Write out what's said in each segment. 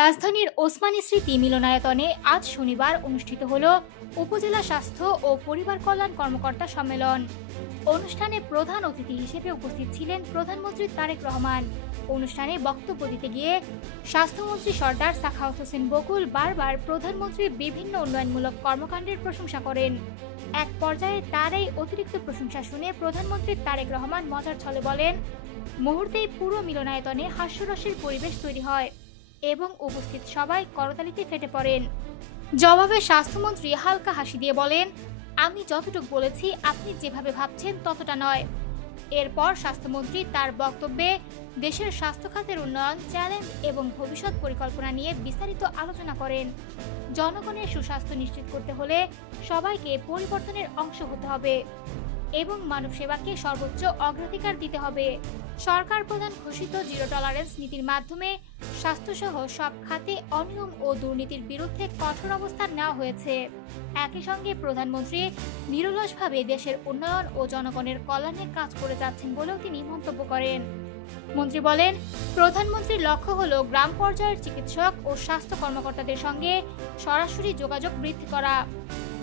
রাজধানীর ওসমানী স্মৃতি মিলনায়তনে আজ শনিবার অনুষ্ঠিত হলো উপজেলা স্বাস্থ্য ও পরিবার কল্যাণ কর্মকর্তা সম্মেলন। অনুষ্ঠানে প্রধান অতিথি হিসেবে উপস্থিত ছিলেন প্রধানমন্ত্রী তারেক রহমান। অনুষ্ঠানে বক্তব্য দিতে গিয়ে স্বাস্থ্যমন্ত্রী সর্দার সাখাওয়াত হোসেন বকুল বারবার প্রধানমন্ত্রীর বিভিন্ন উন্নয়নমূলক কর্মকাণ্ডের প্রশংসা করেন। এক পর্যায়ে তার এই অতিরিক্ত প্রশংসা শুনে প্রধানমন্ত্রী তারেক রহমান মজার ছলে বলেন, মুহূর্তেই পুরো মিলনায়তনে হাস্যরসের পরিবেশ তৈরি হয় এবং উপস্থিত সবাই করতালিতে ফেটে পড়েন। জবাবে স্বাস্থ্যমন্ত্রী হালকা হাসি দিয়ে বলেন, আমি যতটুকু বলেছি আপনি যেভাবে ভাবছেন ততটা নয়। এরপর স্বাস্থ্যমন্ত্রী তার বক্তব্যে দেশের স্বাস্থ্য খাতের উন্নয়ন, চ্যালেঞ্জ এবং ভবিষ্যৎ পরিকল্পনা নিয়ে বিস্তারিত আলোচনা করেন। জনগণের সুস্বাস্থ্য নিশ্চিত করতে হলে সবাইকে পরিবর্তনের অংশ হতে হবে এবং মানব সেবাকে সর্বোচ্চ অগ্রাধিকার দিতে হবে। সরকার প্রধান ঘোষিত জিরো টলারেন্স নীতির মাধ্যমে স্বাস্থ্যসহ সব খাতে অনিয়ম ও দুর্নীতির বিরুদ্ধে কঠোর অবস্থান নেওয়া হয়েছে। একই সঙ্গে প্রধানমন্ত্রী নিরলসভাবে দেশের উন্নয়ন ও জনগণের কল্যাণে কাজ করে যাচ্ছেন বলেও তিনি মন্তব্য করেন। মন্ত্রী বলেন, প্রধানমন্ত্রীর লক্ষ্য হল গ্রাম পর্যায়ের চিকিৎসক ও স্বাস্থ্য কর্মকর্তাদের সঙ্গে সরাসরি যোগাযোগ বৃদ্ধি করা,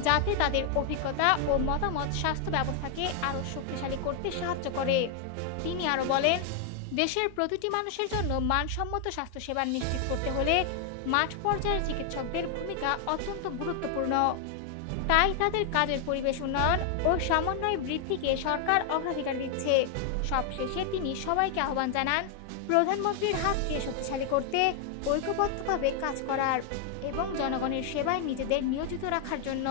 যাতে তাদের অভিজ্ঞতা ও মতামত স্বাস্থ্য ব্যবস্থাকে আরও শক্তিশালী করতে সাহায্য করে। তিনি আরও বলেন, দেশের প্রতিটি মানুষের জন্য মানসম্মত স্বাস্থ্যসেবা নিশ্চিত করতে হলে মাঠ পর্যায়ের চিকিৎসকদের ভূমিকা অত্যন্ত গুরুত্বপূর্ণ। তাই তাদের কাজের পরিবেশ উন্নয়ন ও সমন্বয় বৃদ্ধিকে সরকার অগ্রাধিকার দিচ্ছে। সবশেষে তিনি সবাইকে আহ্বান জানান, প্রধানমন্ত্রীর হাতকে শক্তিশালী করতে ঐক্যবদ্ধভাবে কাজ করার এবং জনগণের সেবায় নিজেদের নিয়োজিত রাখার জন্য।